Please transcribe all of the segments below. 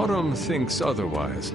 Autumn thinks otherwise.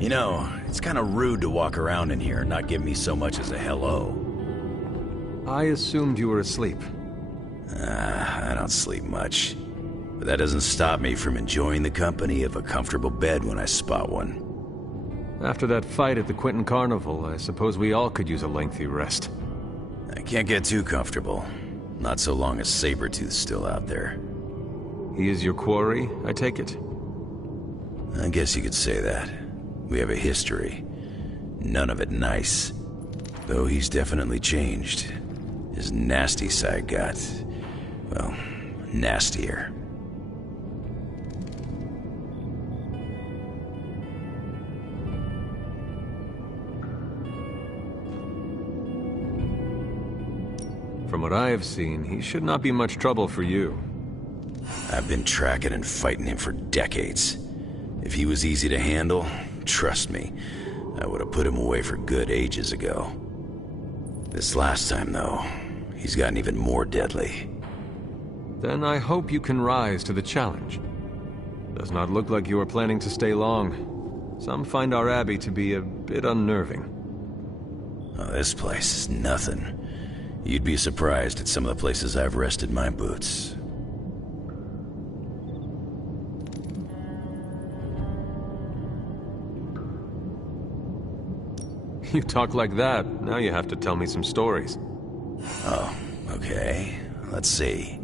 You know, it's kind of rude to walk around in here and not give me so much as a hello. I assumed you were asleep. I don't sleep much. But that doesn't stop me from enjoying the company of a comfortable bed when I spot one. After that fight at the Quentin Carnival, I suppose we all could use a lengthy rest. I can't get too comfortable. Not so long as Sabretooth's still out there. He is your quarry, I take it? I guess you could say that. We have a history. None of it nice. Though he's definitely changed. His nasty side got, well, nastier. From what I have seen, he should not be much trouble for you. I've been tracking and fighting him for decades. If he was easy to handle, trust me, I would have put him away for good ages ago. This last time, though, he's gotten even more deadly. Then I hope you can rise to the challenge. Does not look like you are planning to stay long. Some find our abbey to be a bit unnerving. Oh, this place is nothing. You'd be surprised at some of the places I've rested my boots. You talk like that, now you have to tell me some stories. Oh, okay. Let's see.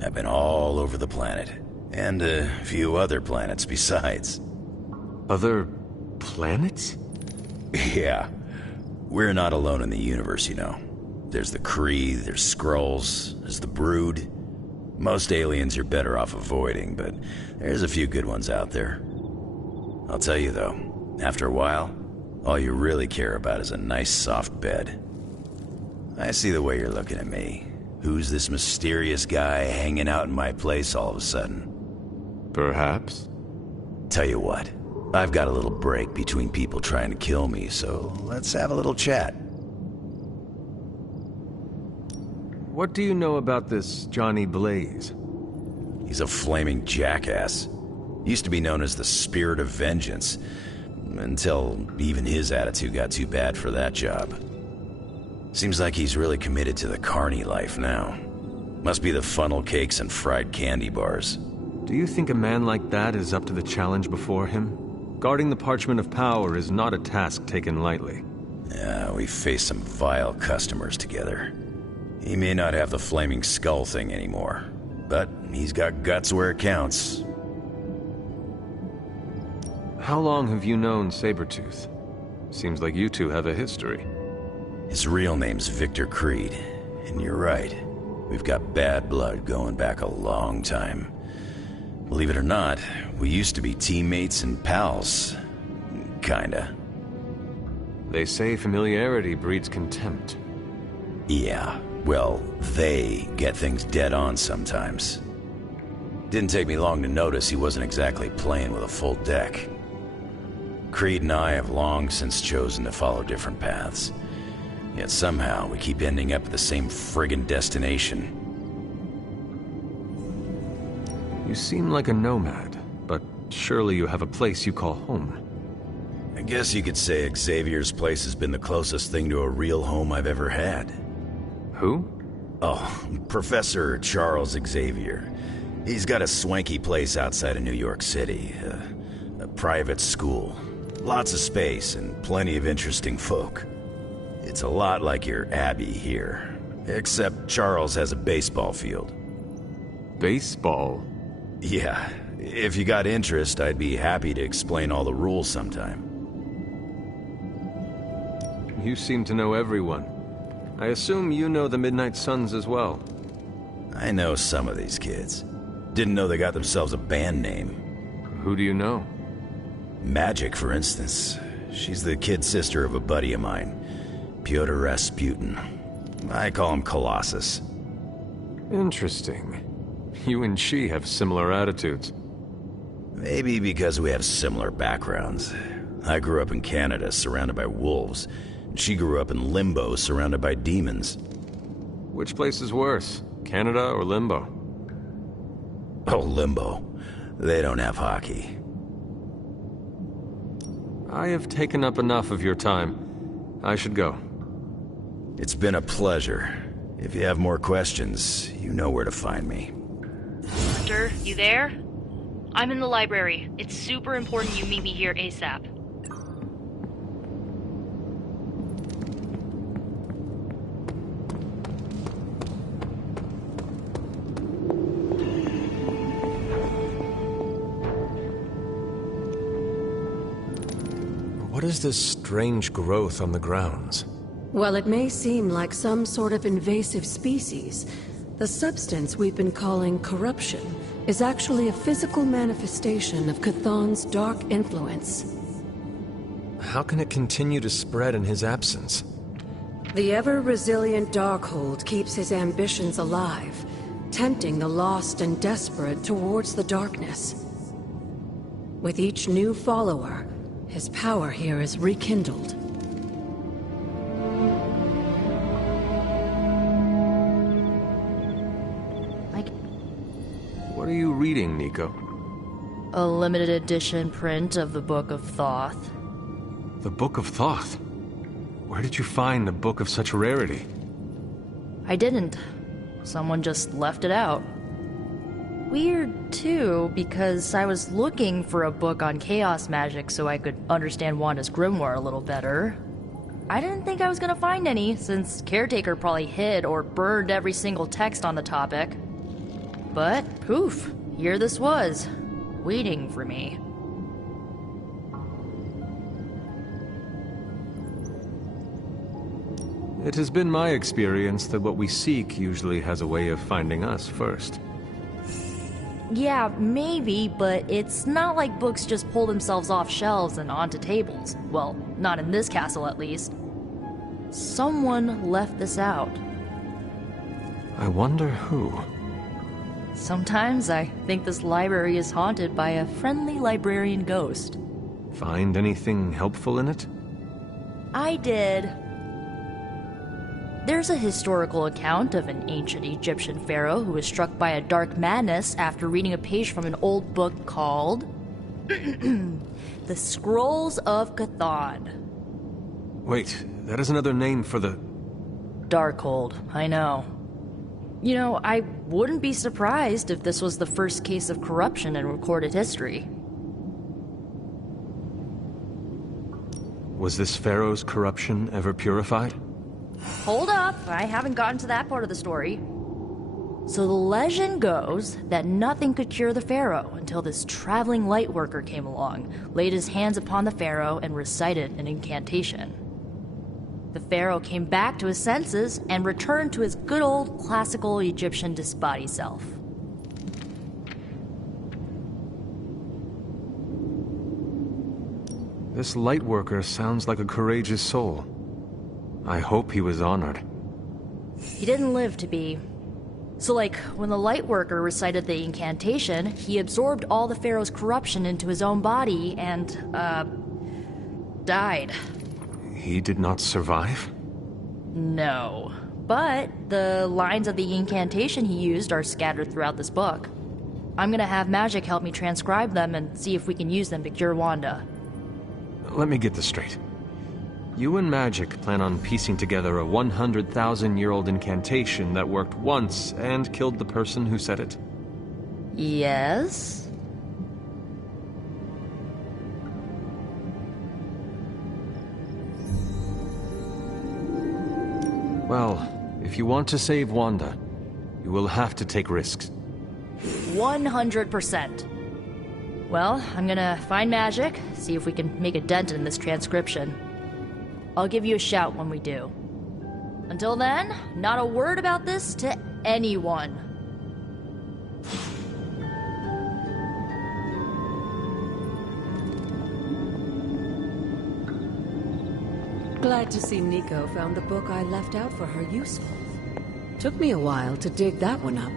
I've been all over the planet. And a few other planets besides. Other planets? Yeah. We're not alone in the universe, you know. There's the Kree, there's Skrulls, there's the Brood. Most aliens you're better off avoiding, but there's a few good ones out there. I'll tell you though, after a while, all you really care about is a nice soft bed. I see the way you're looking at me. Who's this mysterious guy hanging out in my place all of a sudden? Perhaps. Tell you what, I've got a little break between people trying to kill me, so let's have a little chat. What do you know about this Johnny Blaze? He's a flaming jackass. Used to be known as the Spirit of Vengeance, until even his attitude got too bad for that job. Seems like he's really committed to the carny life now. Must be the funnel cakes and fried candy bars. Do you think a man like that is up to the challenge before him? Guarding the Parchment of Power is not a task taken lightly. Yeah, we faced some vile customers together. He may not have the flaming skull thing anymore, but he's got guts where it counts. How long have you known Sabretooth? Seems like you two have a history. His real name's Victor Creed, and you're right. We've got bad blood going back a long time. Believe it or not, we used to be teammates and pals. Kinda. They say familiarity breeds contempt. Yeah, well, they get things dead on sometimes. Didn't take me long to notice he wasn't exactly playing with a full deck. Creed and I have long since chosen to follow different paths. Yet somehow we keep ending up at the same friggin' destination. You seem like a nomad, but surely you have a place you call home. I guess you could say Xavier's place has been the closest thing to a real home I've ever had. Who? Oh, Professor Charles Xavier. He's got a swanky place outside of New York City. A private school. Lots of space and plenty of interesting folk. It's a lot like your Abbey here. Except Charles has a baseball field. Baseball? Yeah. If you got interest, I'd be happy to explain all the rules sometime. You seem to know everyone. I assume you know the Midnight Suns as well. I know some of these kids. Didn't know they got themselves a band name. Who do you know? Magic, for instance. She's the kid sister of a buddy of mine, Pyotr Rasputin. I call him Colossus. Interesting. You and she have similar attitudes. Maybe because we have similar backgrounds. I grew up in Canada, surrounded by wolves. She grew up in Limbo, surrounded by demons. Which place is worse, Canada or Limbo? Oh, Limbo. They don't have hockey. I have taken up enough of your time. I should go. It's been a pleasure. If you have more questions, you know where to find me. Hunter, you there? I'm in the library. It's super important you meet me here ASAP. What is this strange growth on the grounds? While it may seem like some sort of invasive species, the substance we've been calling corruption is actually a physical manifestation of Chthon's dark influence. How can it continue to spread in his absence? The ever-resilient Darkhold keeps his ambitions alive, tempting the lost and desperate towards the darkness. With each new follower, his power here is rekindled. What are you reading, Nico? A limited edition print of the Book of Thoth. The Book of Thoth? Where did you find a book of such rarity? I didn't. Someone just left it out. Weird, too, because I was looking for a book on chaos magic so I could understand Wanda's grimoire a little better. I didn't think I was gonna find any, since Caretaker probably hid or burned every single text on the topic. But, poof, here this was, waiting for me. It has been my experience that what we seek usually has a way of finding us first. Yeah, maybe, but it's not like books just pull themselves off shelves and onto tables. Well, not in this castle at least. Someone left this out. I wonder who. Sometimes I think this library is haunted by a friendly librarian ghost. Find anything helpful in it? I did. There's a historical account of an ancient Egyptian pharaoh who was struck by a dark madness after reading a page from an old book called The Scrolls of Chthon. Wait, that is another name for the... Darkhold, I know. You know, I wouldn't be surprised if this was the first case of corruption in recorded history. Was this pharaoh's corruption ever purified? Hold up, I haven't gotten to that part of the story. So the legend goes that nothing could cure the pharaoh until this traveling lightworker came along, laid his hands upon the pharaoh, and recited an incantation. The pharaoh came back to his senses and returned to his good old classical Egyptian disbody self. This lightworker sounds like a courageous soul. I hope he was honored. He didn't live to be. So like, when the lightworker recited the incantation, he absorbed all the pharaoh's corruption into his own body and, died. He did not survive? No. But the lines of the incantation he used are scattered throughout this book. I'm gonna have Magic help me transcribe them and see if we can use them to cure Wanda. Let me get this straight. You and Magic plan on piecing together a 100,000-year-old incantation that worked once and killed the person who said it? Yes? Well, if you want to save Wanda, you will have to take risks. 100%. Well, I'm gonna find Magic, see if we can make a dent in this transcription. I'll give you a shout when we do. Until then, not a word about this to anyone. Glad to see Nico found the book I left out for her useful. Took me a while to dig that one up.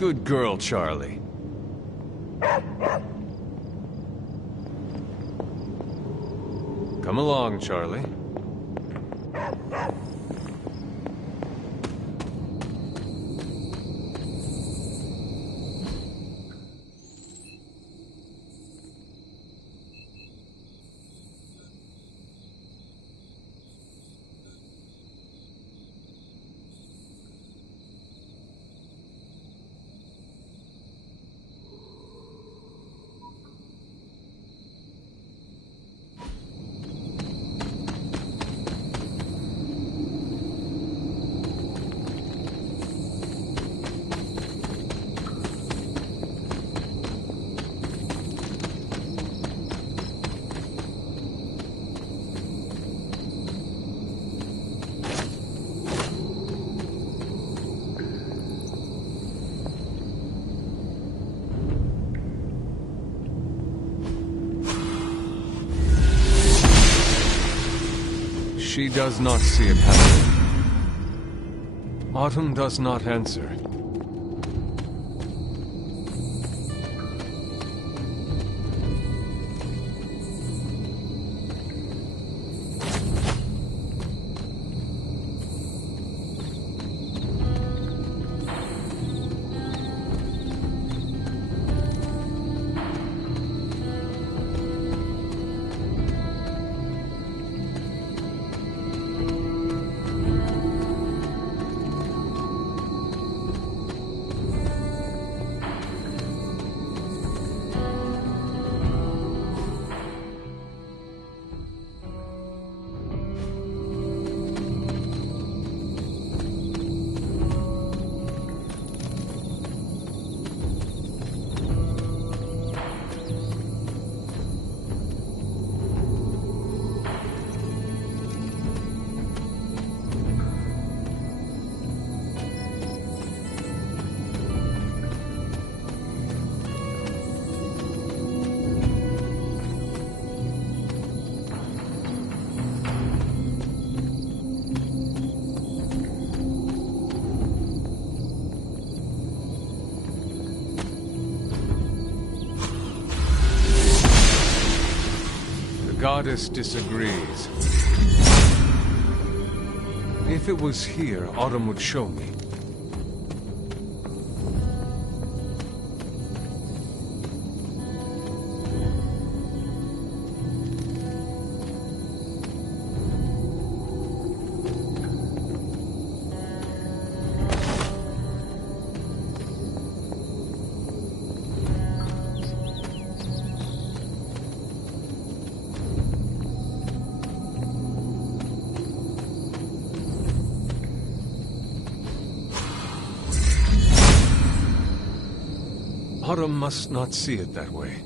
Good girl, Charlie. Come along, Charlie. She does not see it happening. Autumn does not answer. goddess disagrees. If it was here, Autumn would show me. Autumn must not see it that way.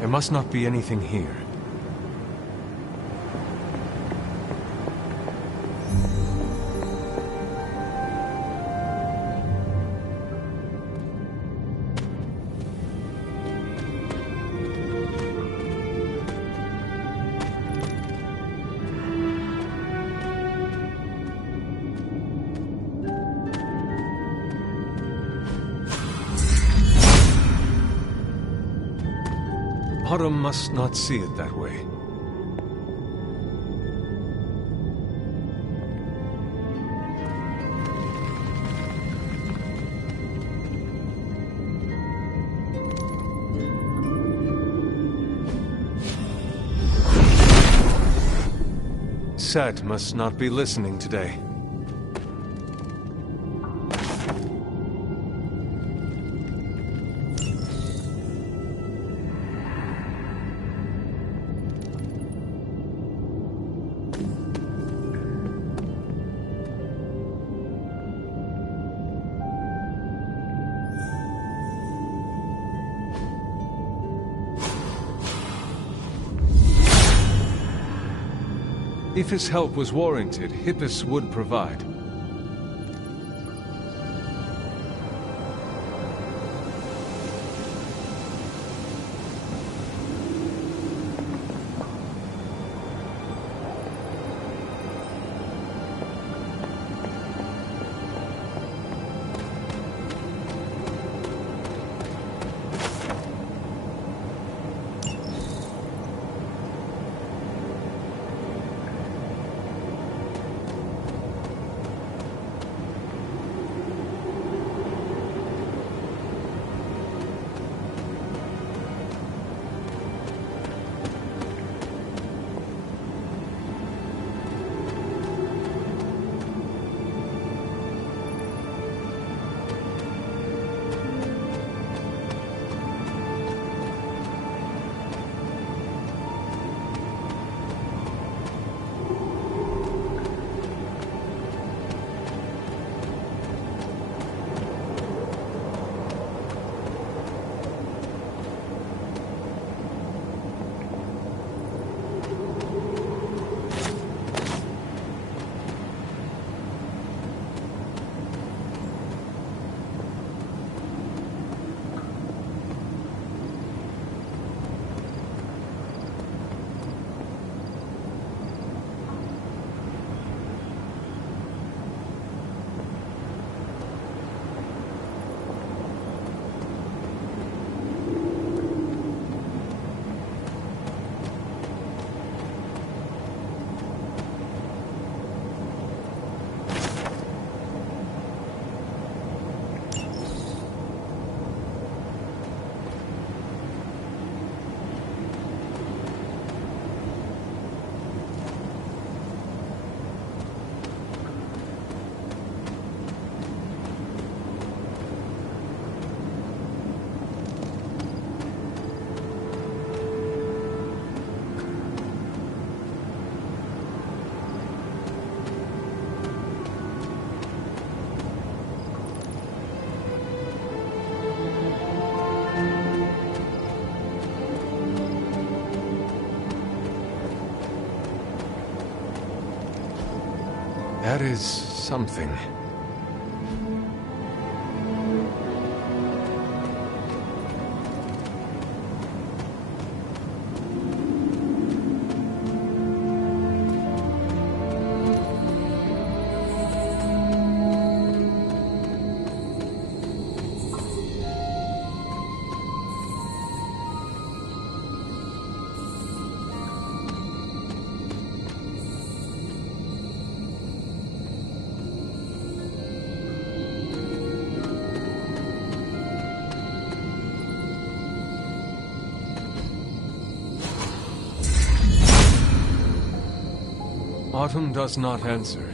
There must not be anything here. Autumn must not see it that way. Set must not be listening today. If his help was warranted, Hippus would provide. That is something. Autumn does not answer.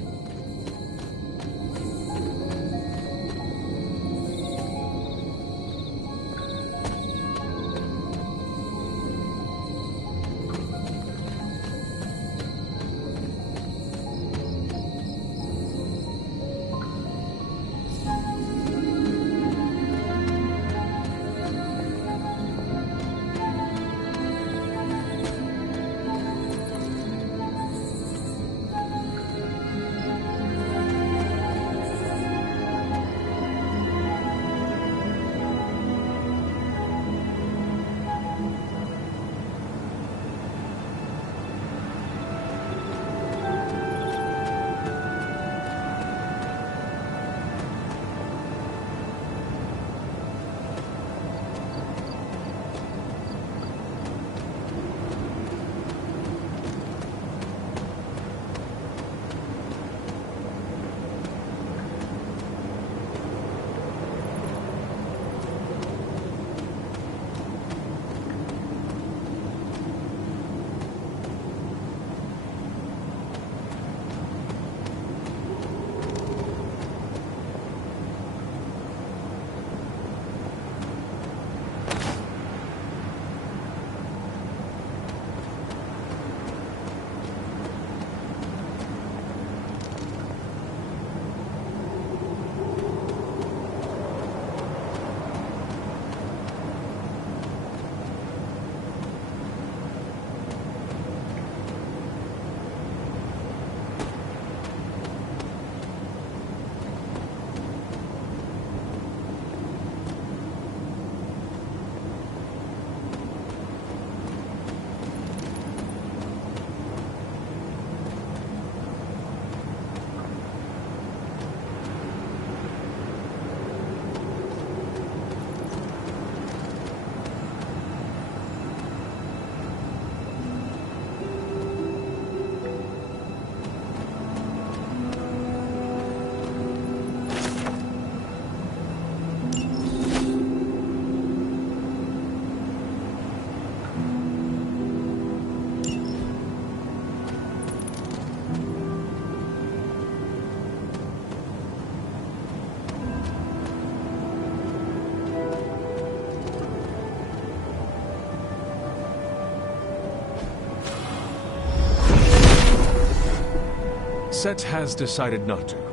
Set has decided not to.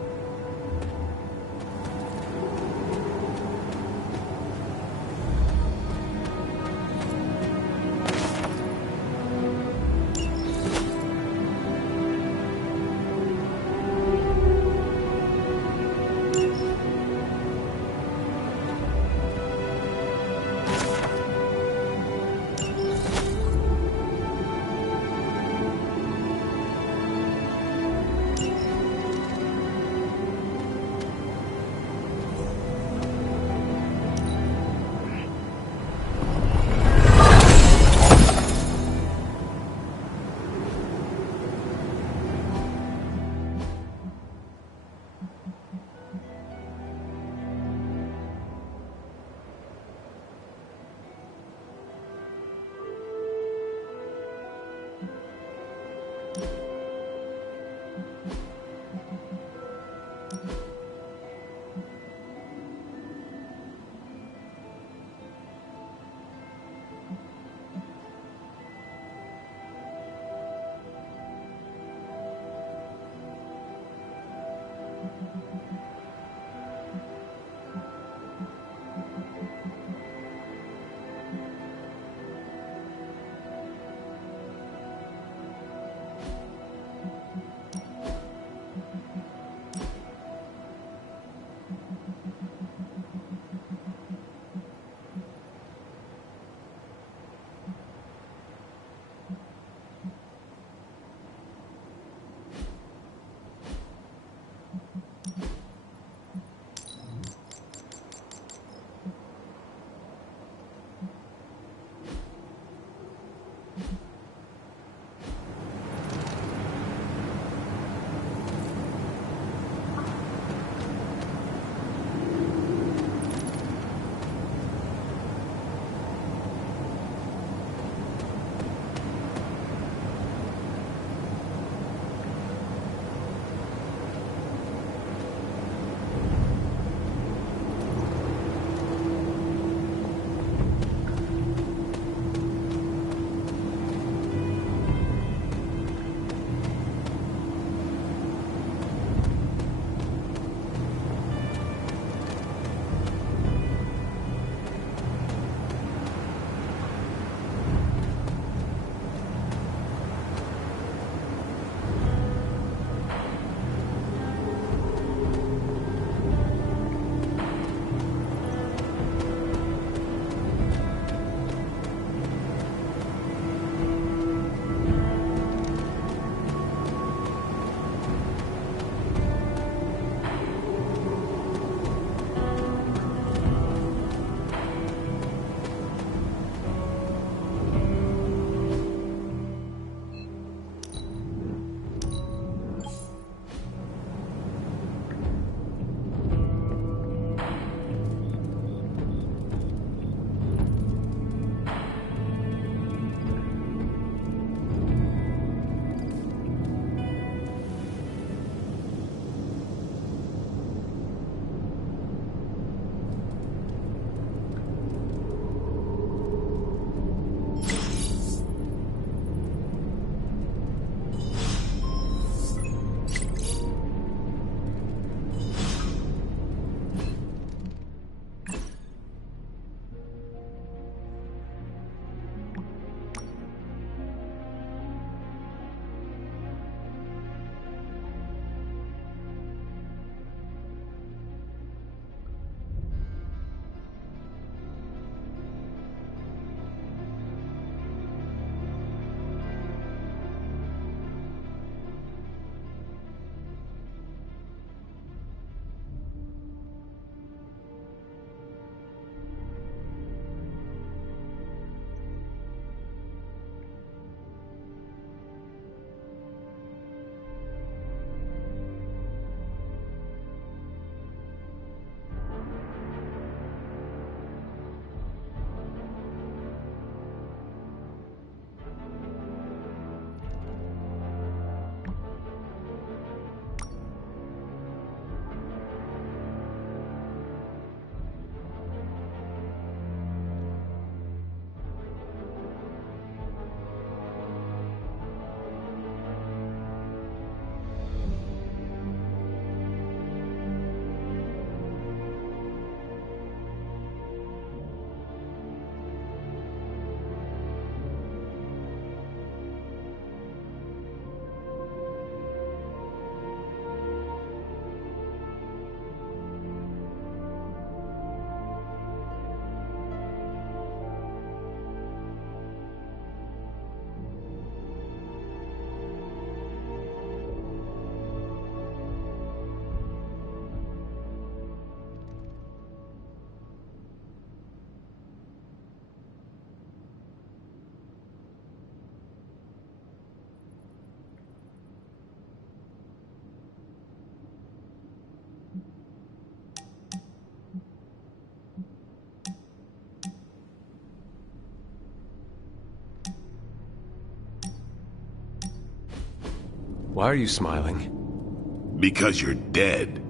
Why are you smiling? Because you're dead.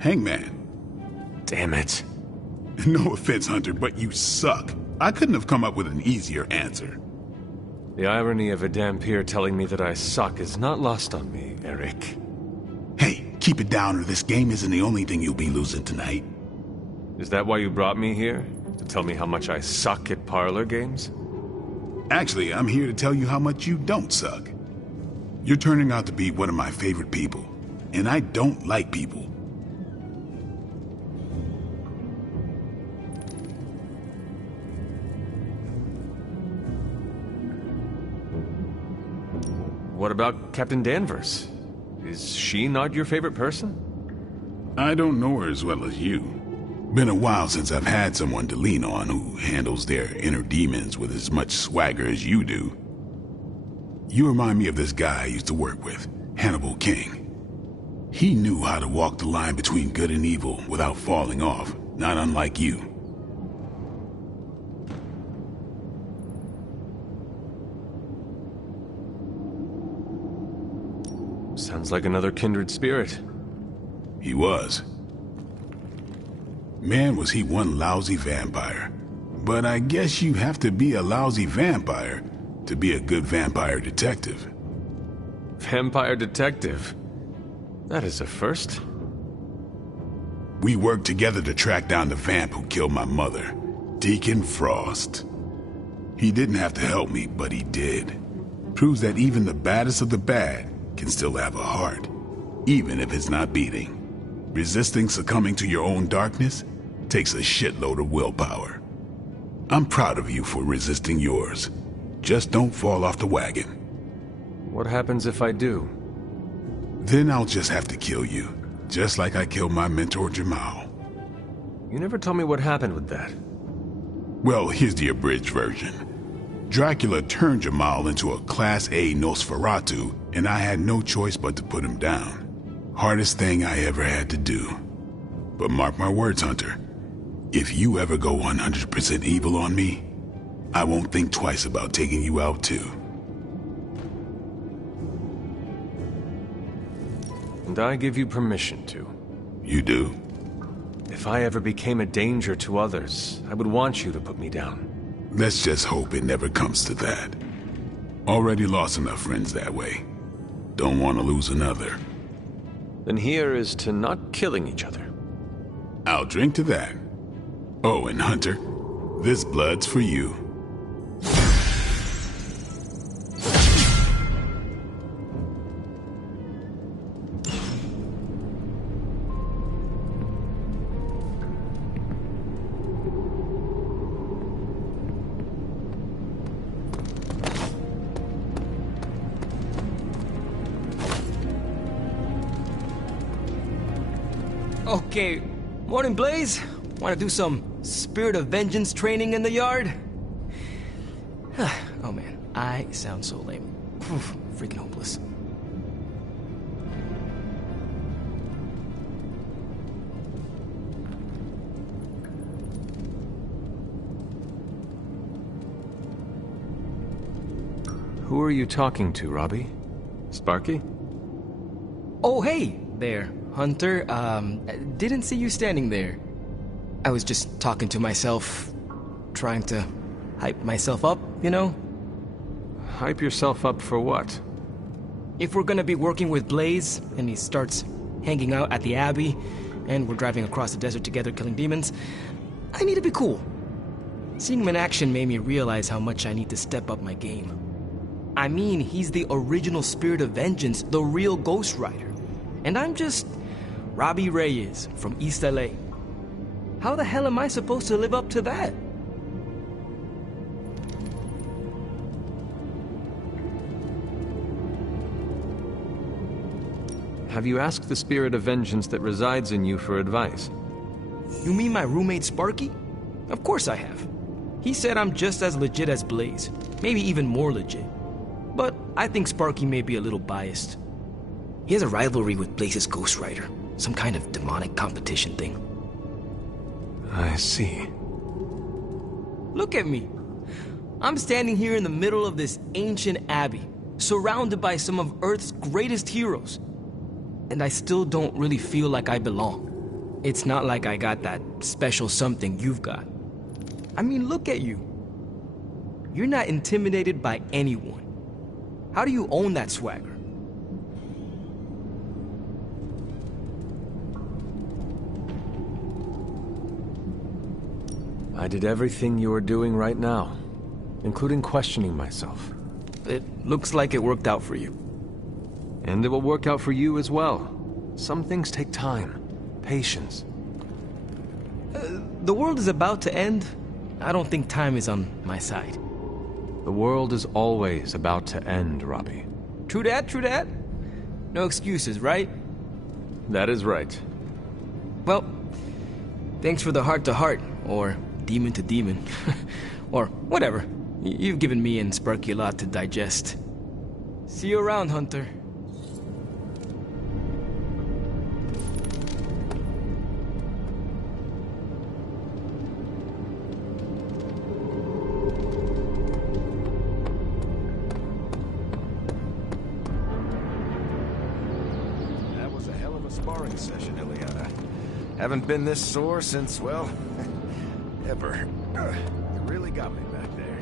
Hangman. Damn it. No offense, Hunter, but you suck. I couldn't have come up with an easier answer. The irony of a Dhampir telling me that I suck is not lost on me, Eric. Hey, keep it down or this game isn't the only thing you'll be losing tonight. Is that why you brought me here? To tell me how much I suck at parlor games? Actually, I'm here to tell you how much you don't suck. You're turning out to be one of my favorite people, and I don't like people. What about Captain Danvers? Is she not your favorite person? I don't know her as well as you. Been a while since I've had someone to lean on who handles their inner demons with as much swagger as you do. You remind me of this guy I used to work with, Hannibal King. He knew how to walk the line between good and evil without falling off, not unlike you. Sounds like another kindred spirit. He was. Man, was he one lousy vampire. But I guess you have to be a lousy vampire to be a good vampire detective. Vampire detective? That is a first. We worked together to track down the vamp who killed my mother, Deacon Frost. He didn't have to help me, but he did. Proves that even the baddest of the bad can still have a heart, even if it's not beating. Resisting succumbing to your own darkness takes a shitload of willpower. I'm proud of you for resisting yours. Just don't fall off the wagon. What happens if I do? Then I'll just have to kill you, just like I killed my mentor Jamal. You never told me what happened with that. Well, here's the abridged version. Dracula turned Jamal into a Class A Nosferatu, and I had no choice but to put him down. Hardest thing I ever had to do. But mark my words, Hunter. If you ever go 100% evil on me, I won't think twice about taking you out too. And I give you permission to. You do? If I ever became a danger to others, I would want you to put me down. Let's just hope it never comes to that. Already lost enough friends that way. Don't want to lose another. Then here is to not killing each other. I'll drink to that. Oh, and Hunter, this blood's for you. Okay, morning Blaze. Want to do some Spirit of Vengeance training in the yard? Oh man, I sound so lame. Freaking hopeless. Who are you talking to, Robbie? Sparky? Oh hey there, Hunter. Didn't see you standing there. I was just talking to myself, trying to hype myself up, you know? Hype yourself up for what? If we're gonna be working with Blaze, and he starts hanging out at the Abbey, and we're driving across the desert together killing demons, I need to be cool. Seeing him in action made me realize how much I need to step up my game. I mean, he's the original Spirit of Vengeance, the real Ghost Rider. And I'm just Robbie Reyes from East LA. How the hell am I supposed to live up to that? Have you asked the Spirit of Vengeance that resides in you for advice? You mean my roommate Sparky? Of course I have. He said I'm just as legit as Blaze, maybe even more legit. But I think Sparky may be a little biased. He has a rivalry with Blaze's Ghost Rider, some kind of demonic competition thing. I see. Look at me. I'm standing here in the middle of this ancient abbey, surrounded by some of Earth's greatest heroes. And I still don't really feel like I belong. It's not like I got that special something you've got. I mean, look at you. You're not intimidated by anyone. How do you own that swagger? I did everything you are doing right now, including questioning myself. It looks like it worked out for you. And it will work out for you as well. Some things take time, patience. The world is about to end. I don't think time is on my side. The world is always about to end, Robbie. True that, true that. No excuses, right? That is right. Well, thanks for the heart-to-heart, or demon-to-demon, or whatever. You've given me and Sparky a lot to digest. See you around, Hunter. That was a hell of a sparring session, Iliana. Haven't been this sore since, well, ever. You really got me back there.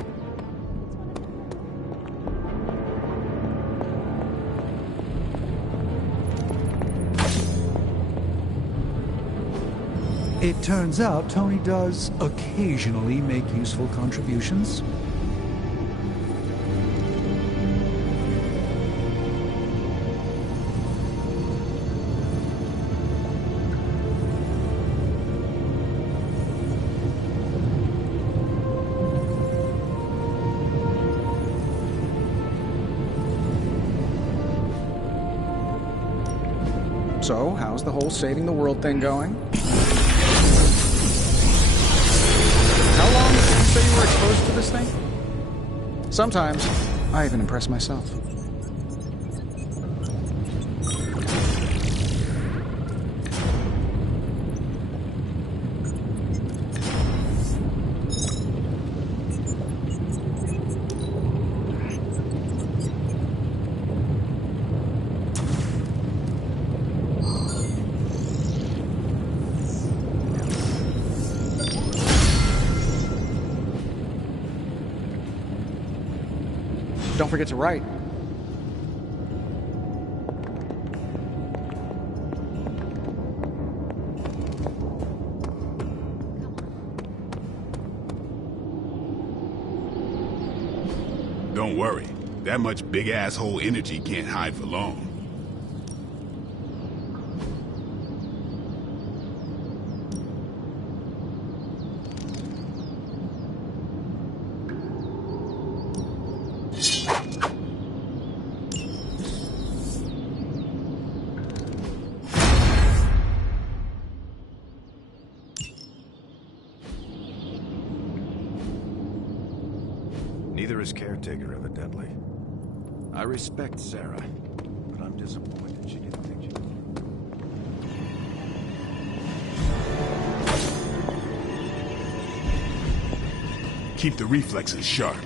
It turns out Tony does occasionally make useful contributions. So, how's the whole saving the world thing going? How long did you say you were exposed to this thing? Sometimes, I even impress myself. Don't forget to write. Don't worry. That much big asshole energy can't hide for long. Neither is Caretaker, evidently. I respect Sarah, but I'm disappointed she didn't think she... Keep the reflexes sharp.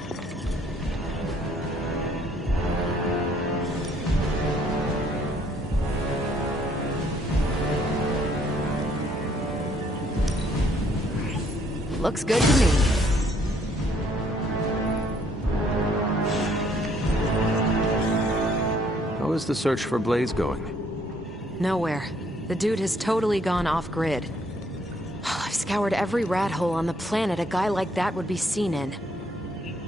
Looks good to me. How is the search for Blaze going? Nowhere. The dude has totally gone off-grid. I've scoured every rat hole on the planet a guy like that would be seen in.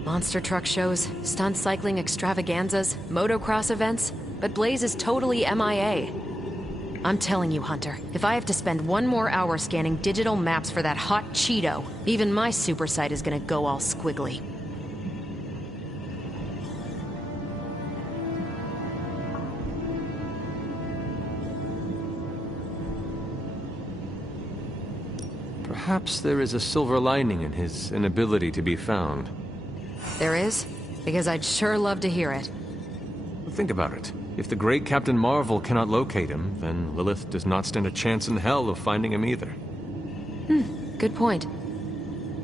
Monster truck shows, stunt cycling extravaganzas, motocross events, but Blaze is totally MIA. I'm telling you, Hunter, if I have to spend one more hour scanning digital maps for that hot Cheeto, even my super sight is gonna go all squiggly. Perhaps there is a silver lining in his inability to be found. There is? Because I'd sure love to hear it. Think about it. If the great Captain Marvel cannot locate him, then Lilith does not stand a chance in hell of finding him either. Good point.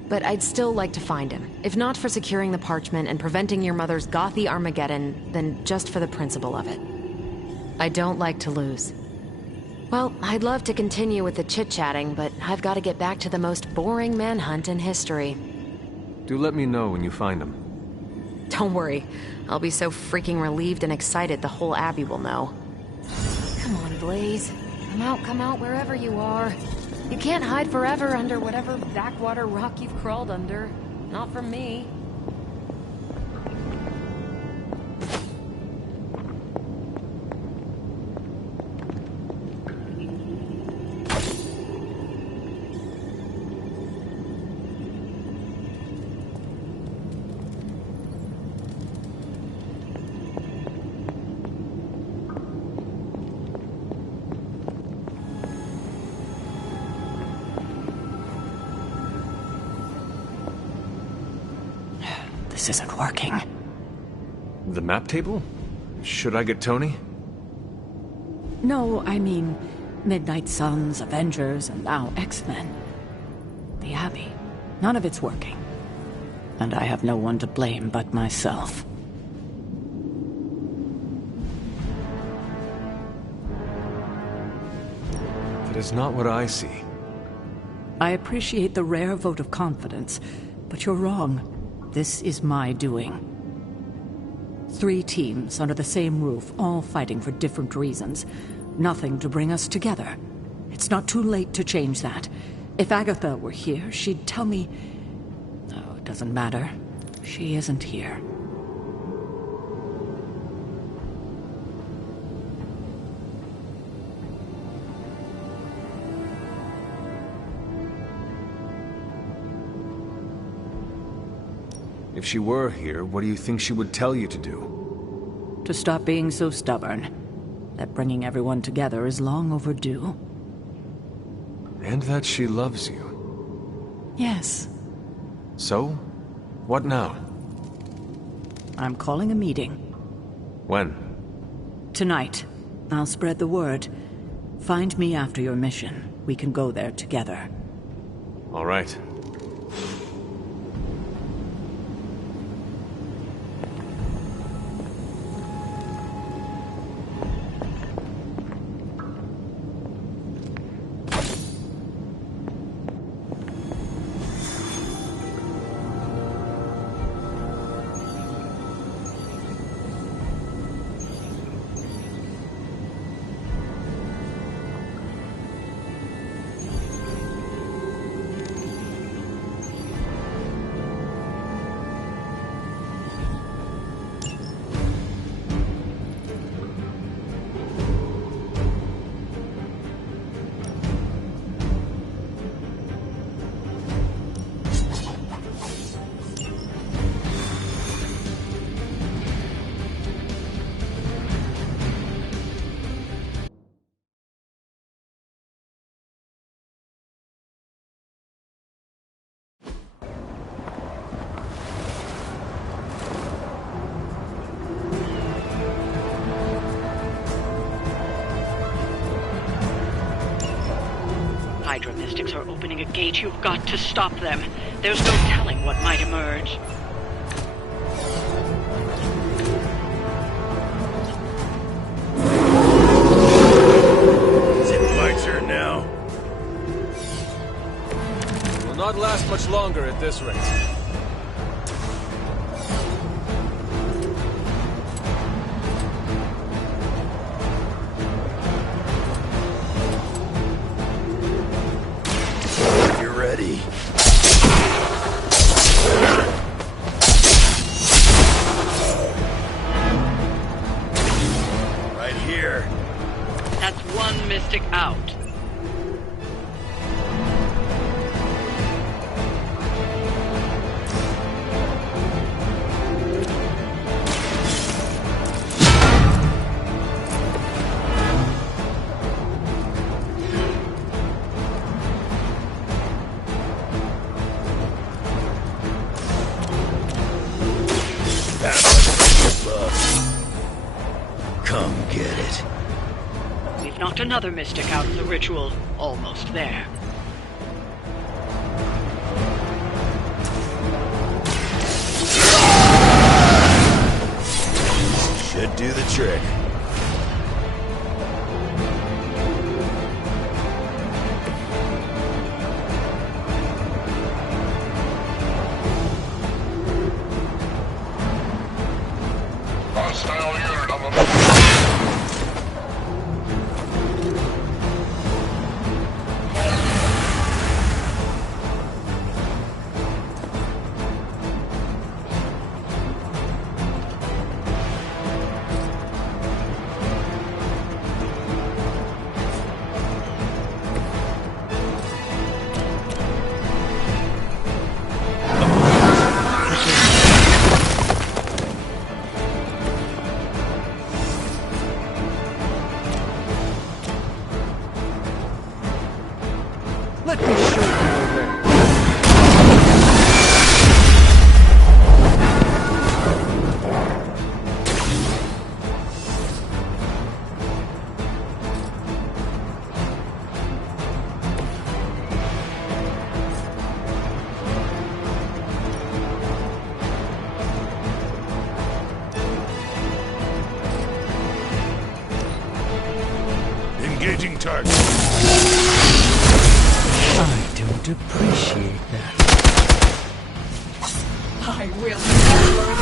But I'd still like to find him. If not for securing the parchment and preventing your mother's gothy Armageddon, then just for the principle of it. I don't like to lose. Well, I'd love to continue with the chit-chatting, but I've got to get back to the most boring manhunt in history. Do let me know when you find him. Don't worry. I'll be so freaking relieved and excited the whole Abbey will know. Come on, Blaze. Come out wherever you are. You can't hide forever under whatever backwater rock you've crawled under. Not from me. This isn't working. The map table? Should I get Tony? No, I mean Midnight Suns, Avengers, and now X-Men. The Abbey. None of it's working. And I have no one to blame but myself. That is not what I see. I appreciate the rare vote of confidence, but you're wrong. This is my doing. 3 teams under the same roof, all fighting for different reasons. Nothing to bring us together. It's not too late to change that. If Agatha were here, she'd tell me... Oh, it doesn't matter. She isn't here. If she were here, what do you think she would tell you to do? To stop being so stubborn. That bringing everyone together is long overdue. And that she loves you. Yes. So? What now? I'm calling a meeting. When? Tonight. I'll spread the word. Find me after your mission. We can go there together. All right. Hydra Mystics are opening a gate. You've got to stop them. There's no telling what might emerge. Is it my turn now? Will not last much longer at this rate. Ready. Right here. That's one Mystic out. Come get it. We've knocked another Mystic out of the ritual. Almost there. Should do the trick. Hostile unit on the Let me show you the way. engaging target. I don't appreciate that. I will never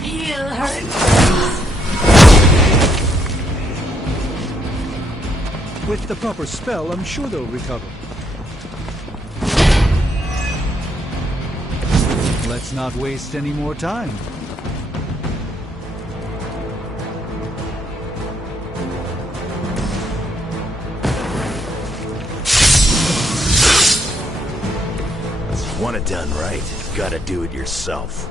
feel hurt. With the proper spell, I'm sure they'll recover. Let's not waste any more time. Want it done right, gotta do it yourself.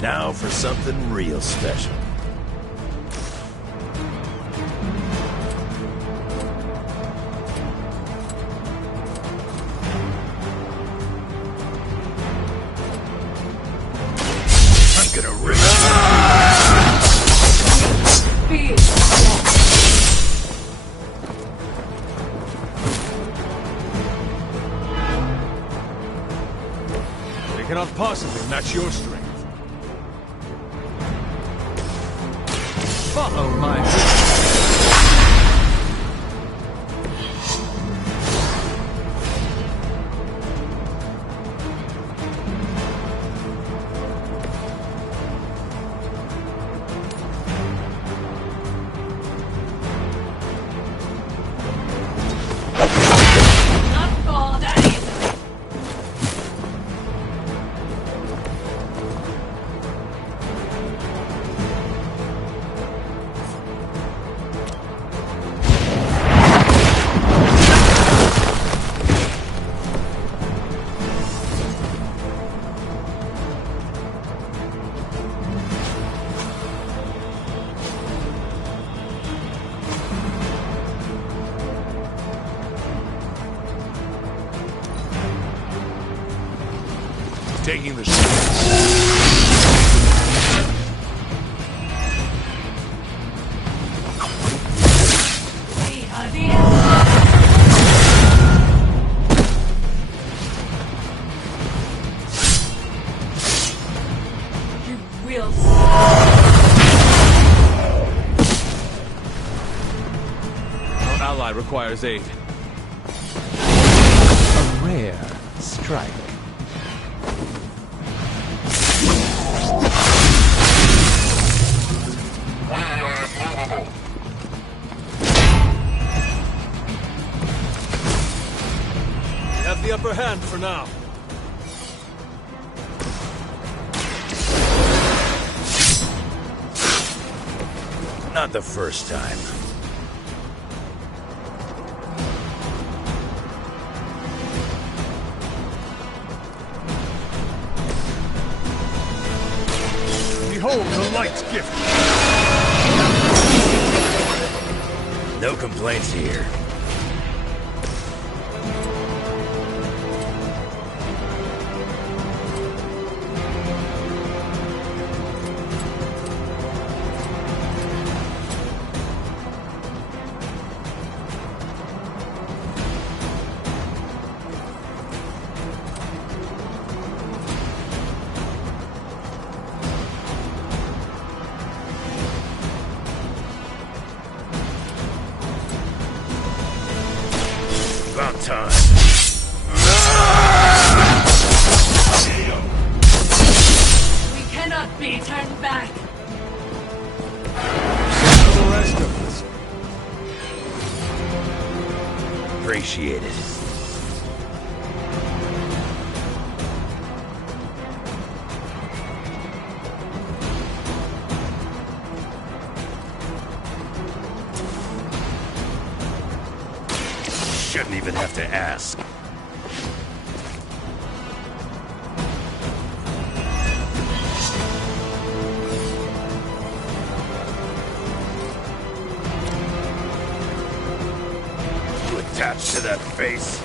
Now for something real special. I'm gonna rip They cannot possibly match your strength. Follow my lead. Taking the shot. Our ally requires aid. A rare strike. We have the upper hand for now. Not the first time. Behold the light's gift. No complaints here. appreciate it. Shouldn't even have to ask. You attached to that face?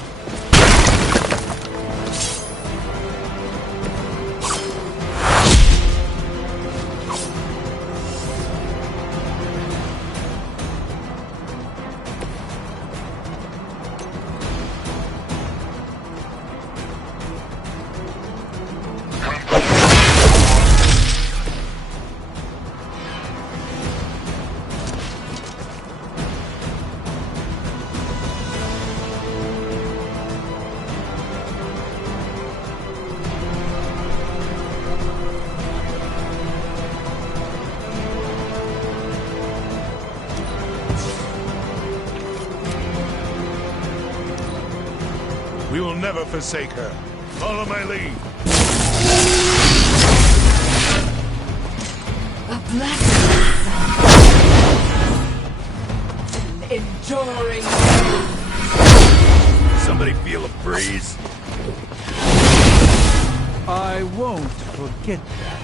We will never forsake her. Follow my lead. A blessing. An enduring. Somebody feel a breeze? I won't forget that.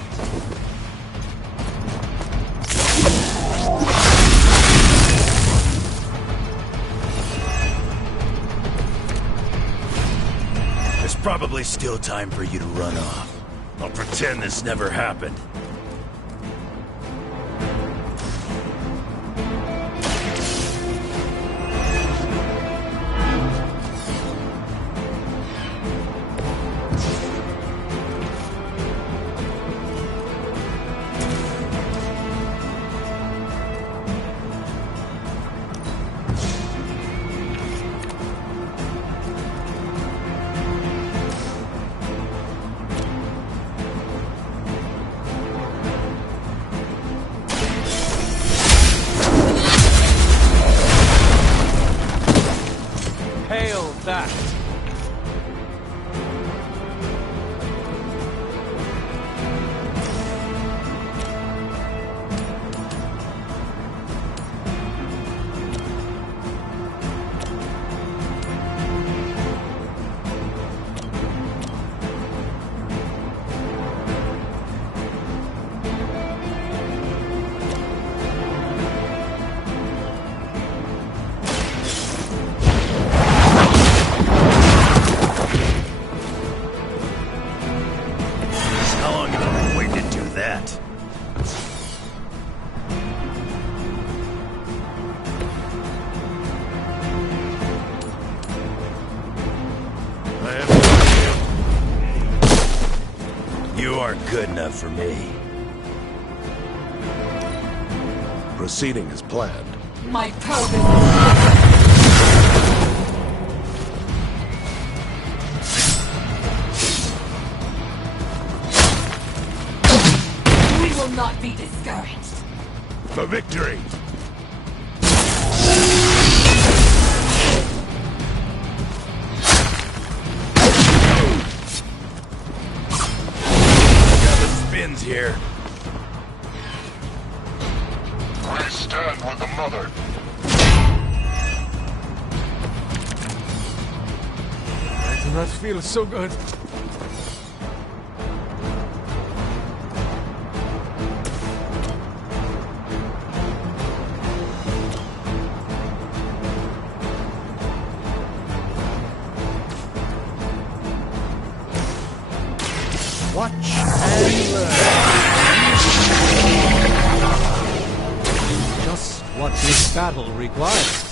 There's probably still time for you to run off. I'll pretend this never happened. Hail that! How long have I been waiting to do that? You aren't good enough for me. Proceeding as planned. My purpose. We will not be discouraged. For victory! Gather spins here. I stand with the mother. I do not feel so good. Watch and learn. Just what this battle requires.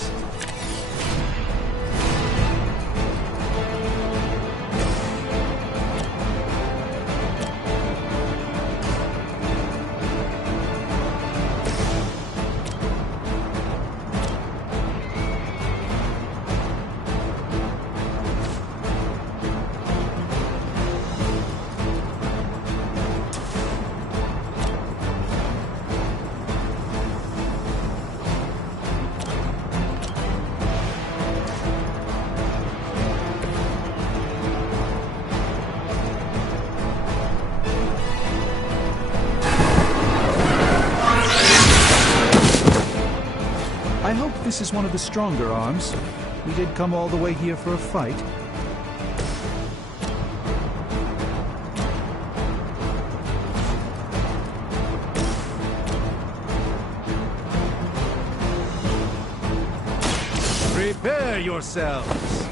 is one of the stronger arms. We did come all the way here for a fight. Prepare yourselves!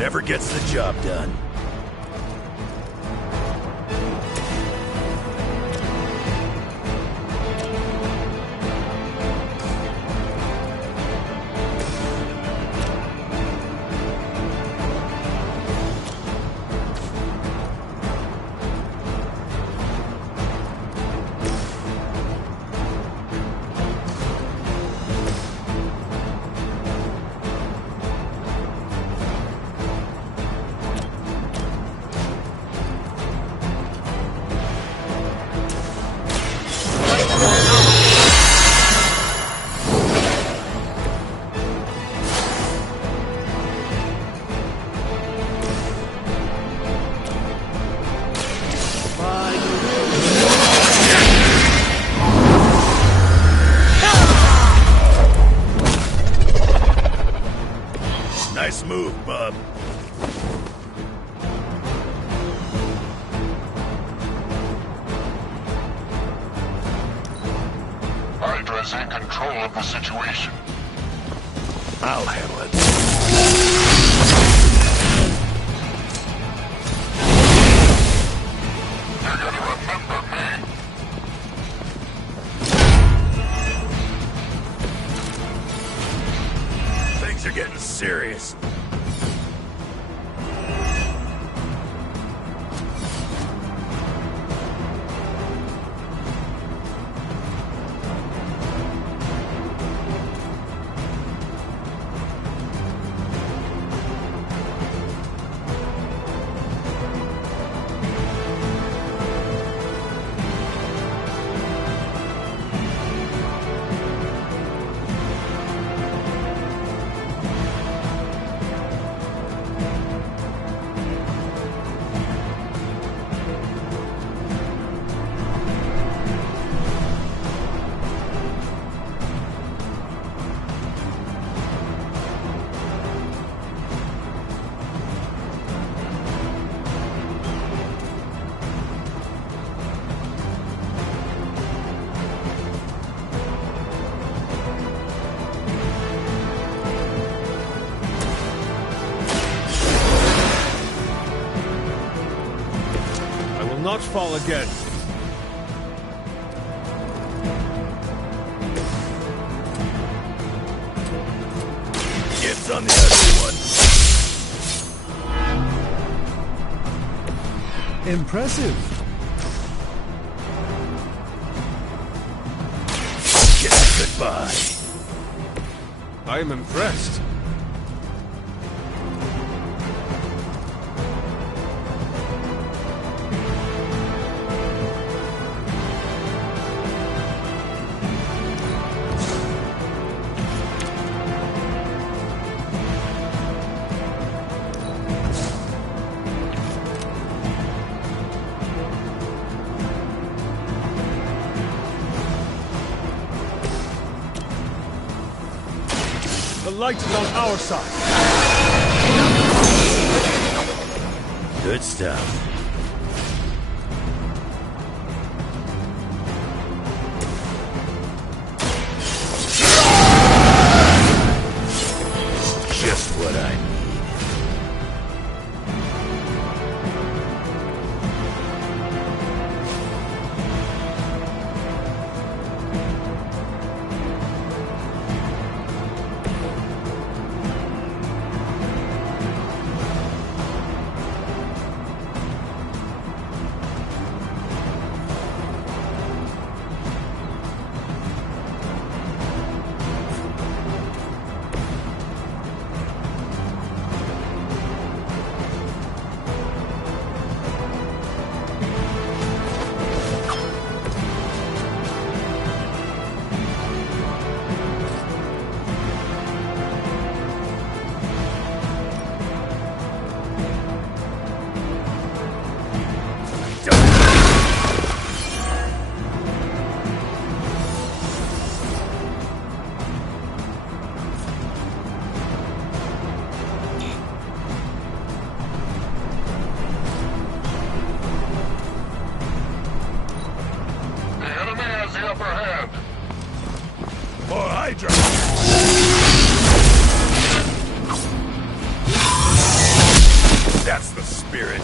Never gets the job done. Nice move, bub. Hydra's in control of the situation. I'll handle it. You gotta remember me. Things are getting serious. Not fall again. Dibs on the other one. Impressive. Kiss goodbye. I am impressed. The light is on our side. Good stuff. Just what I need. More Hydra! That's the spirit.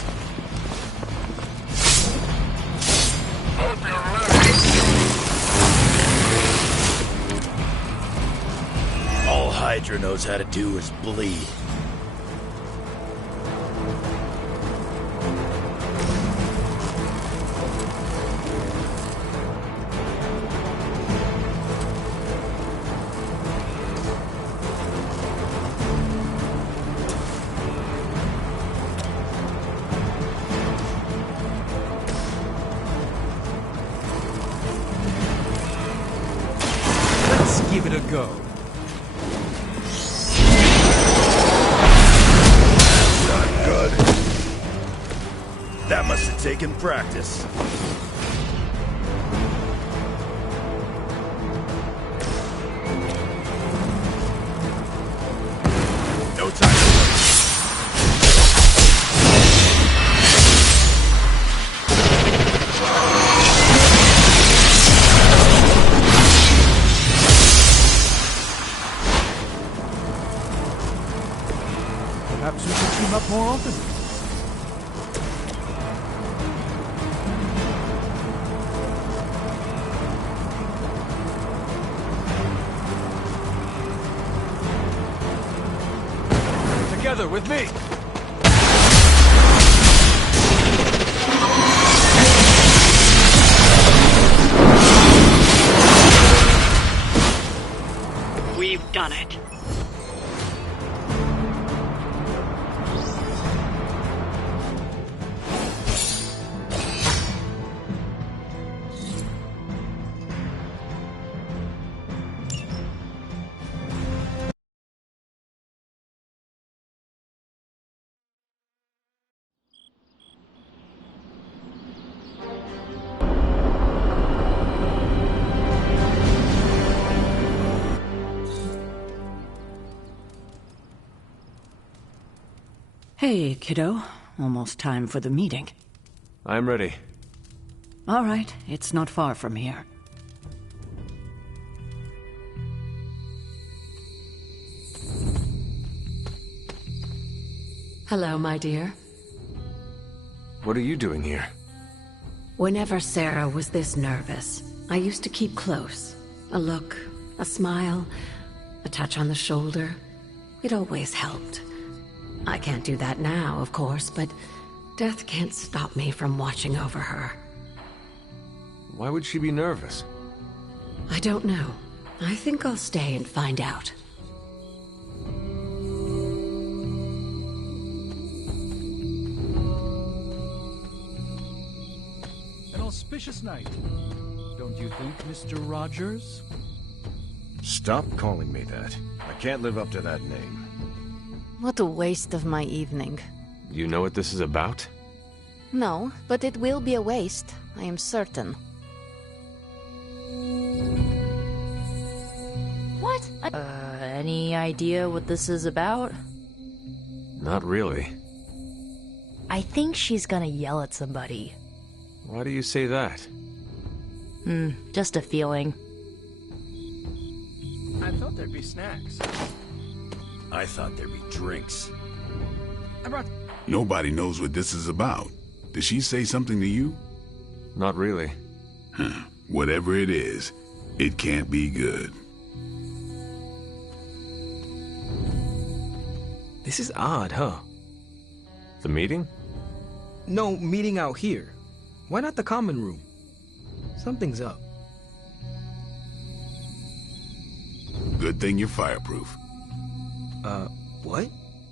All Hydra knows how to do is bleed. Let's give it a go. Not good. That must have taken practice. No time to waste. Perhaps we should team up more often. Together with me! We've done it. Hey, kiddo. Almost time for the meeting. I'm ready. All right, it's not far from here. Hello, my dear. What are you doing here? Whenever Sarah was this nervous, I used to keep close. A look, a smile, a touch on the shoulder. It always helped. I can't do that now, of course, but death can't stop me from watching over her. Why would she be nervous? I don't know. I think I'll stay and find out. An auspicious night, don't you think, Mr. Rogers? Stop calling me that. I can't live up to that name. What a waste of my evening. You know what this is about? No, but it will be a waste, I am certain. What? Any idea what this is about? Not really. I think she's gonna yell at somebody. Why do you say that? Just a feeling. I thought there'd be snacks. I thought there'd be drinks. I brought... Nobody knows what this is about. Did she say something to you? Not really. Whatever it is, it can't be good. This is odd, huh? The meeting? No, meeting out here. Why not the common room? Something's up. Good thing you're fireproof. What?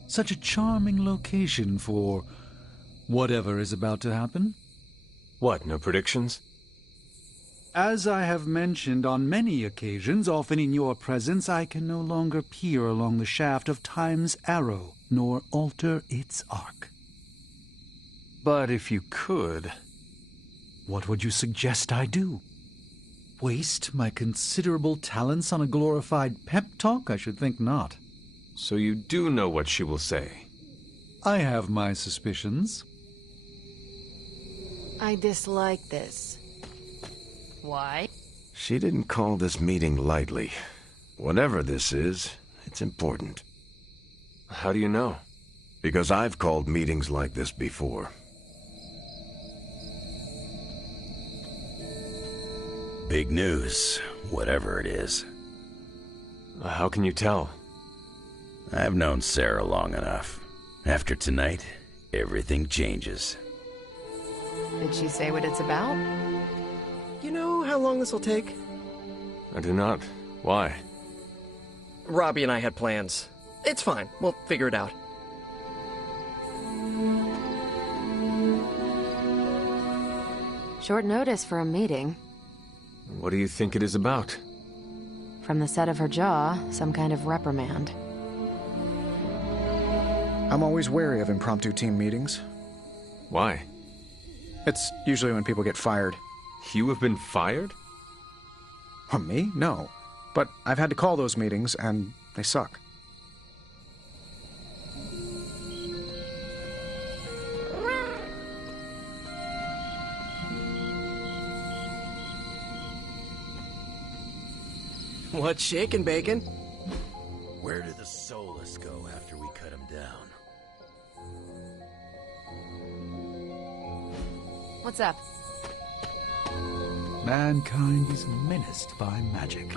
Such a charming location for whatever is about to happen. What, no predictions? As I have mentioned on many occasions, often in your presence, I can no longer peer along the shaft of time's arrow, nor alter its arc. But if you could... What would you suggest I do? Waste my considerable talents on a glorified pep talk? I should think not. So you do know what she will say? I have my suspicions. I dislike this. Why? She didn't call this meeting lightly. Whatever this is, it's important. How do you know? Because I've called meetings like this before. Big news, whatever it is. How can you tell? I've known Sarah long enough. After tonight, everything changes. Did she say what it's about? You know how long this will take? I do not. Why? Robbie and I had plans. It's fine. We'll figure it out. Short notice for a meeting. What do you think it is about? From the set of her jaw, some kind of reprimand. I'm always wary of impromptu team meetings. Why? It's usually when people get fired. You have been fired? Oh, me? No. But I've had to call those meetings, and they suck. What's shaking, Bacon? Where did the Solus go after we cut him down? What's up? Mankind is menaced by magic,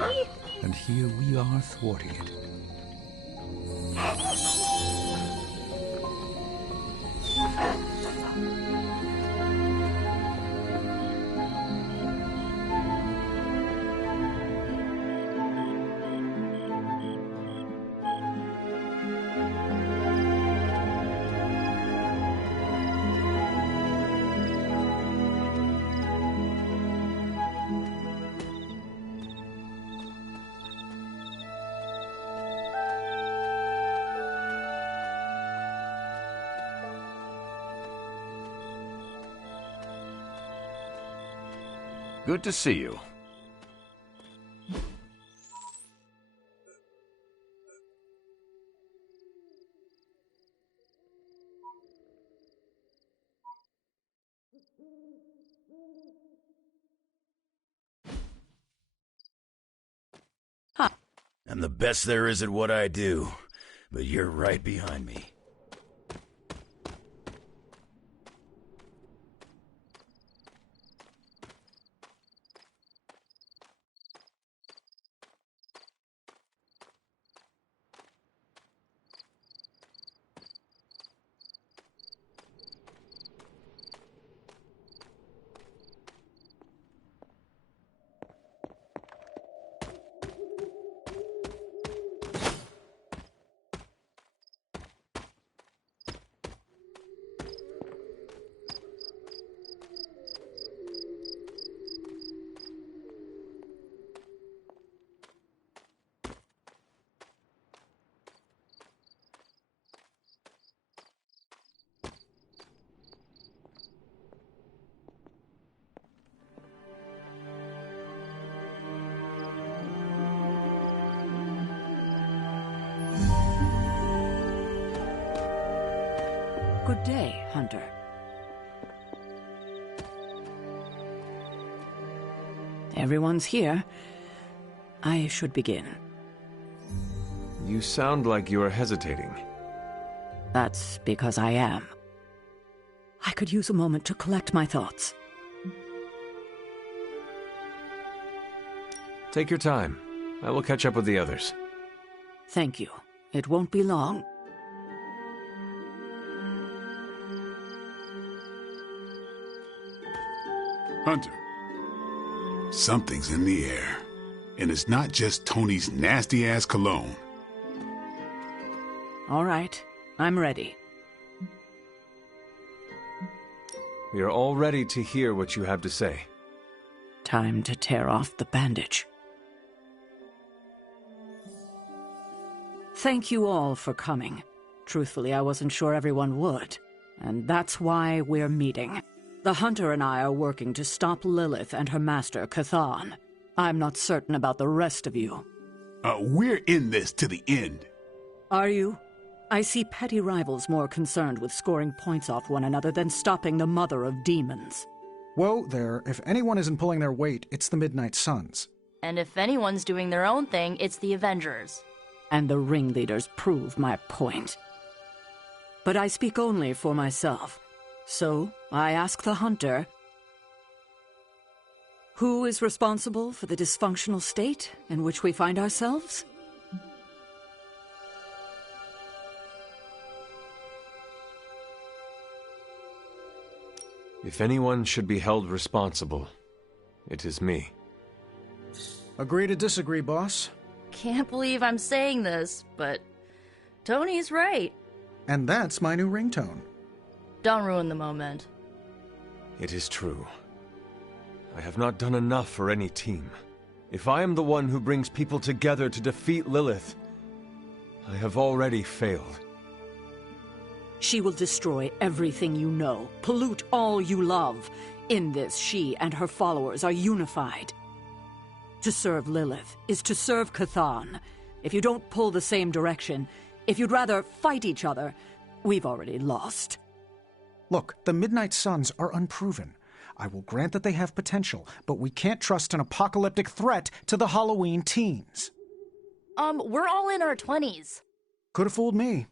and here we are thwarting it. Good to see you. I'm the best there is at what I do, but you're right behind me. Good day, Hunter. Everyone's here. I should begin. You sound like you are hesitating. That's because I am. I could use a moment to collect my thoughts. Take your time. I will catch up with the others. Thank you. It won't be long. Hunter, something's in the air. And it's not just Tony's nasty-ass cologne. All right. I'm ready. We are all ready to hear what you have to say. Time to tear off the bandage. Thank you all for coming. Truthfully, I wasn't sure everyone would. And that's why we're meeting. The Hunter and I are working to stop Lilith and her master, Chthon. I'm not certain about the rest of you. We're in this to the end. Are you? I see petty rivals more concerned with scoring points off one another than stopping the mother of demons. Whoa there, if anyone isn't pulling their weight, it's the Midnight Suns. And if anyone's doing their own thing, it's the Avengers. And the ringleaders prove my point. But I speak only for myself. So, I ask the Hunter, who is responsible for the dysfunctional state in which we find ourselves? If anyone should be held responsible, it is me. Agree to disagree, boss. Can't believe I'm saying this, but Tony's right. And that's my new ringtone. Don't ruin the moment. It is true. I have not done enough for any team. If I am the one who brings people together to defeat Lilith, I have already failed. She will destroy everything you know, pollute all you love. In this, she and her followers are unified. To serve Lilith is to serve Chthon. If you don't pull the same direction, if you'd rather fight each other, we've already lost. Look, the Midnight Suns are unproven. I will grant that they have potential, but we can't trust an apocalyptic threat to the Halloween teens. We're all in our 20s. Could have fooled me.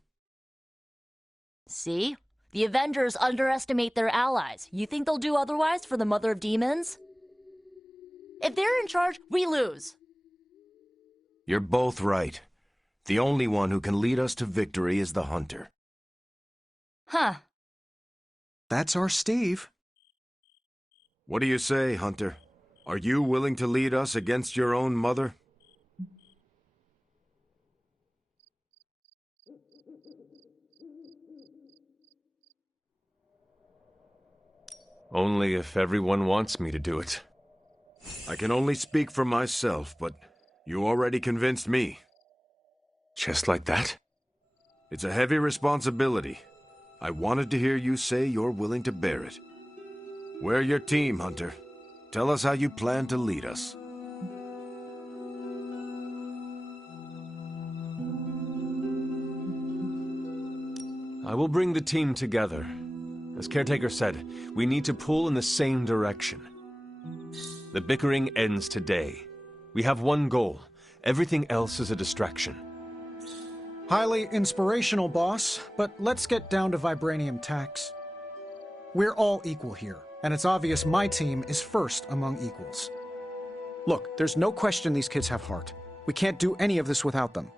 See? The Avengers underestimate their allies. You think they'll do otherwise for the Mother of Demons? If they're in charge, we lose. You're both right. The only one who can lead us to victory is the Hunter. Huh. That's our Steve. What do you say, Hunter? Are you willing to lead us against your own mother? Only if everyone wants me to do it. I can only speak for myself, but you already convinced me. Just like that? It's a heavy responsibility. I wanted to hear you say you're willing to bear it. We're your team, Hunter. Tell us how you plan to lead us. I will bring the team together. As Caretaker said, we need to pull in the same direction. The bickering ends today. We have one goal. Everything else is a distraction. Highly inspirational, boss, but let's get down to vibranium tax. We're all equal here, and it's obvious my team is first among equals. Look, there's no question these kids have heart. We can't do any of this without them.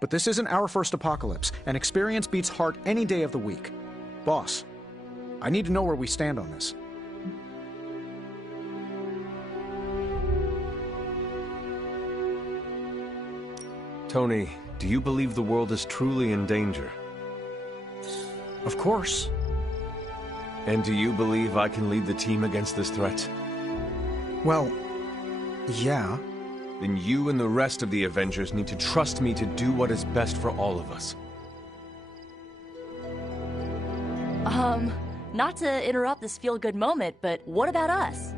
But this isn't our first apocalypse, and experience beats heart any day of the week. Boss, I need to know where we stand on this. Tony, do you believe the world is truly in danger? Of course. And do you believe I can lead the team against this threat? Well, yeah. Then you and the rest of the Avengers need to trust me to do what is best for all of us. Not to interrupt this feel-good moment, but what about us?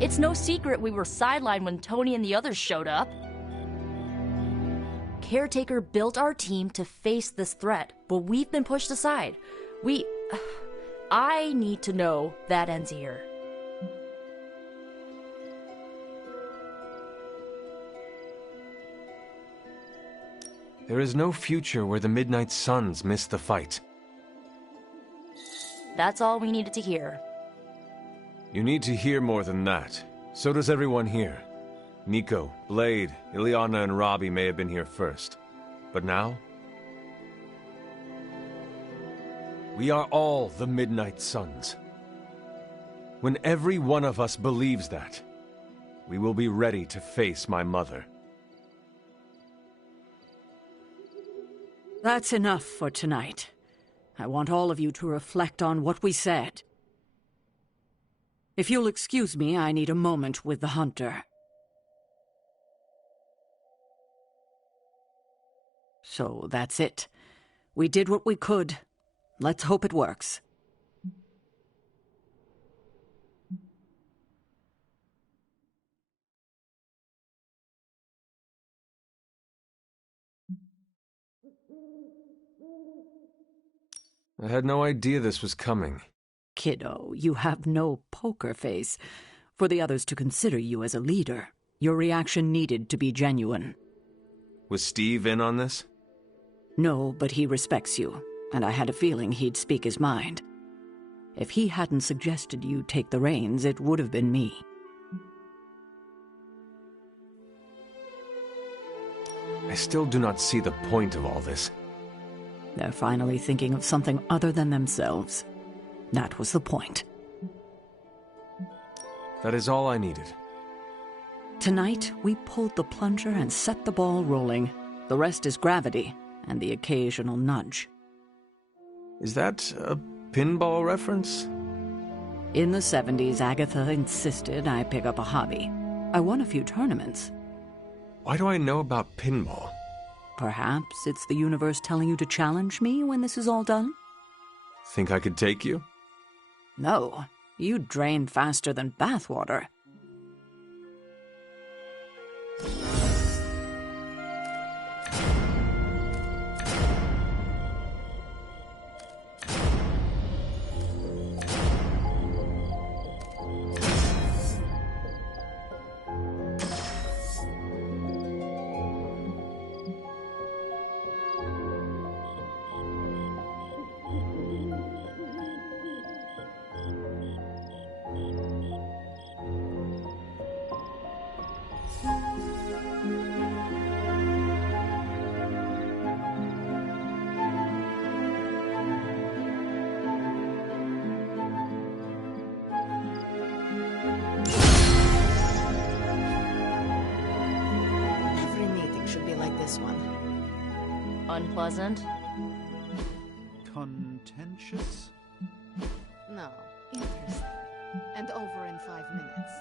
It's no secret we were sidelined when Tony and the others showed up. Caretaker built our team to face this threat, but we've been pushed aside. I need to know that ends here. There is no future where the Midnight Suns miss the fight. That's all we needed to hear. You need to hear more than that. So does everyone here. Nico, Blade, Illyana, and Robbie may have been here first. But now? We are all the Midnight Suns. When every one of us believes that, we will be ready to face my mother. That's enough for tonight. I want all of you to reflect on what we said. If you'll excuse me, I need a moment with the Hunter. So that's it. We did what we could. Let's hope it works. I had no idea this was coming. Kiddo, you have no poker face for the others to consider you as a leader. Your reaction needed to be genuine. Was Steve in on this? No, but he respects you, and I had a feeling he'd speak his mind. If he hadn't suggested you take the reins, it would have been me. I still do not see the point of all this. They're finally thinking of something other than themselves. That was the point. That is all I needed. Tonight, we pulled the plunger and set the ball rolling. The rest is gravity, and the occasional nudge. Is that a pinball reference? In the 70s, Agatha insisted I pick up a hobby. I won a few tournaments. Why do I know about pinball? Perhaps it's the universe telling you to challenge me when this is all done? Think I could take you? No, you drain faster than bathwater. Unpleasant? Contentious? No, interesting. And over in 5 minutes.